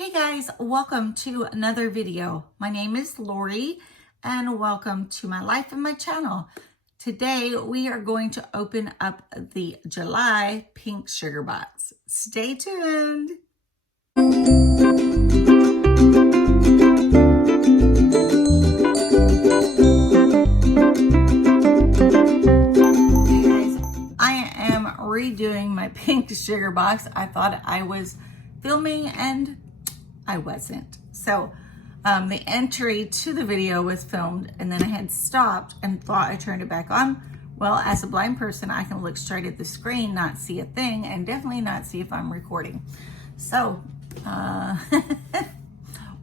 Hey guys, welcome to another video. My name is Lorrie and welcome to my life and my channel. Today we are going to open up the July pink sugar box. Stay tuned. Hey guys, I am redoing my pink sugar box. I thought I was filming and I wasn't. So the entry to the video was filmed and then I had stopped and thought I turned it back on. Well, as a blind person, I can look straight at the screen, not see a thing, and definitely not see if I'm recording. So,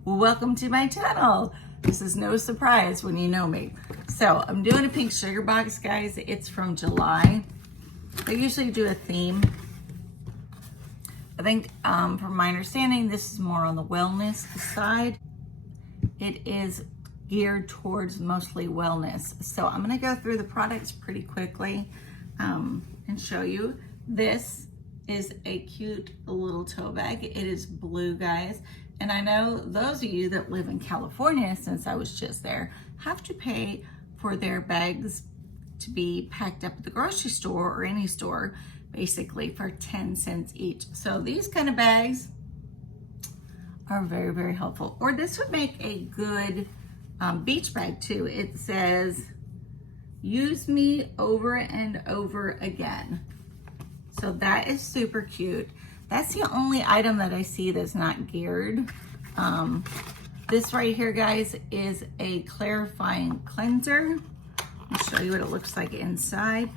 welcome to my channel. This is no surprise when you know me. So I'm doing a pink sugar box, guys. It's from July. They usually do a theme. I think from my understanding, this is more on the wellness side. It is geared towards mostly wellness. So I'm gonna go through the products pretty quickly and show you. This is a cute little tote bag. It is blue, guys. And I know those of you that live in California, since I was just there, have to pay for their bags to be packed up at the grocery store or any store, basically for 10 cents each. So these kind of bags are very, very helpful. Or this would make a good beach bag too. It says, use me over and over again. So that is super cute. That's the only item that I see that's not geared. This right here, guys, is a clarifying cleanser. I'll show you what it looks like inside.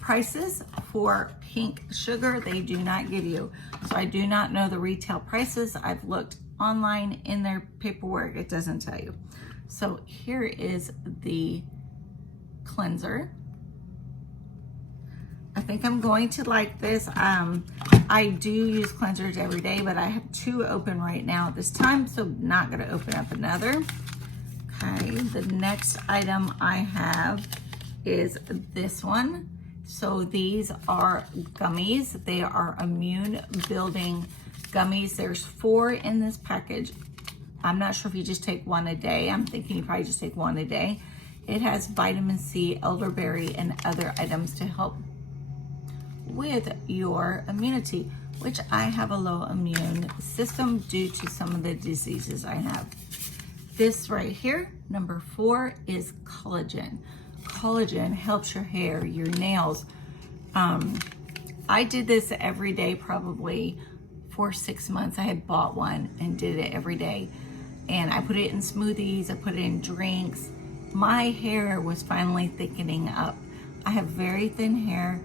Prices for pink sugar, they do not give you. So I do not know the retail prices. I've looked online in their paperwork. It doesn't tell you. So here is the cleanser. I think I'm going to like this. I do use cleansers every day, but I have two open right now at this time, so not gonna open up another. Okay, the next item I have is this one. So these are gummies. They are immune building gummies. There's 4 in this package. I'm not sure if you just take one a day. I'm thinking you probably just take one a day. It has vitamin C, elderberry, and other items to help with your immunity, which I have a low immune system due to some of the diseases I have. This right here, number 4, is collagen. Collagen helps your hair, your nails. I did this every day probably for 6 months. I had bought one and did it every day. And I put it in smoothies, I put it in drinks. My hair was finally thickening up. I have very thin hair.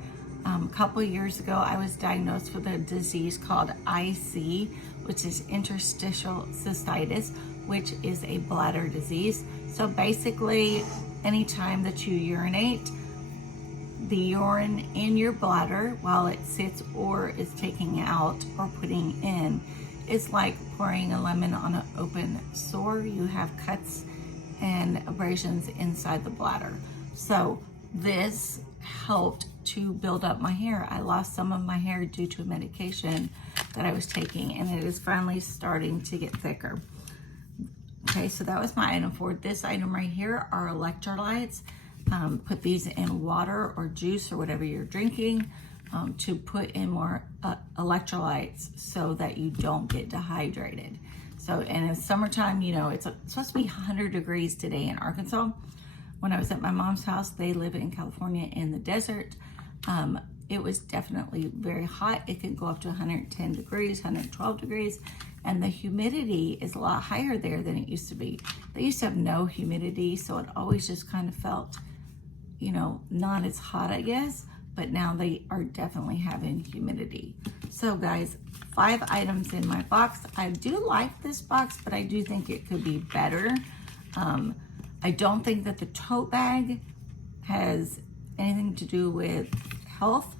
A couple of years ago, I was diagnosed with a disease called IPSY, which is interstitial cystitis, which is a bladder disease. So basically, anytime that you urinate, the urine in your bladder, while it sits or is taking out or putting in, is like pouring a lemon on an open sore. You have cuts and abrasions inside the bladder. So this helped to build up my hair. I lost some of my hair due to a medication that I was taking, and it is finally starting to get thicker. Okay, so that was my item 4. This item right here are electrolytes. Put these in water or juice or whatever you're drinking to put in more electrolytes so that you don't get dehydrated. So, and in summertime, you know, it's supposed to be 100 degrees today in Arkansas. When I was at my mom's house, they live in California in the desert. It was definitely very hot. It could go up to 110 degrees, 112 degrees. And the humidity is a lot higher there than it used to be. They used to have no humidity, so it always just kind of felt, you know, not as hot, I guess. But now they are definitely having humidity. So guys, 5 items in my box. I do like this box, but I do think it could be better. I don't think that the tote bag has anything to do with health.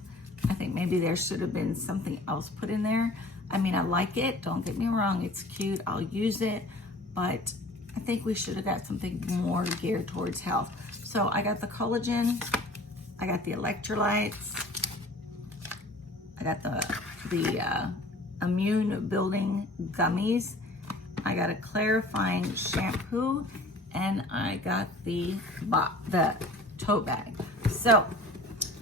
I think maybe there should have been something else put in there. I mean, I like it, don't get me wrong, it's cute, I'll use it, but I think we should have got something more geared towards health. So I got the collagen, I got the electrolytes, I got the immune building gummies. I got a clarifying shampoo, and I got the tote bag. So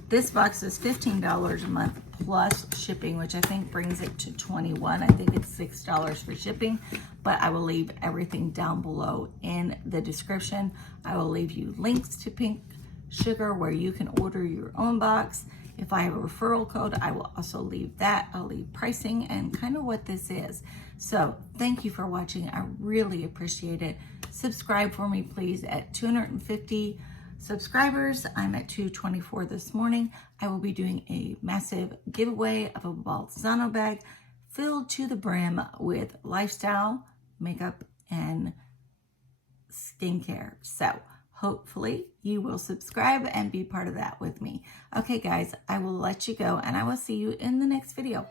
this box is $15 a month plus shipping, which I think brings it to $21. I think it's $6 for shipping, but I will leave everything down below in the description. I will leave you links to Pink Sugar where you can order your own box. If I have a referral code, I will also leave that. I'll leave pricing and kind of what this is. So thank you for watching. I really appreciate it. Subscribe for me, please. At 250 subscribers, I'm at 224 this morning. I will be doing a massive giveaway of a Balzano bag filled to the brim with lifestyle, makeup, and skincare. So hopefully you will subscribe and be part of that with me. Okay, guys, I will let you go, and I will see you in the next video.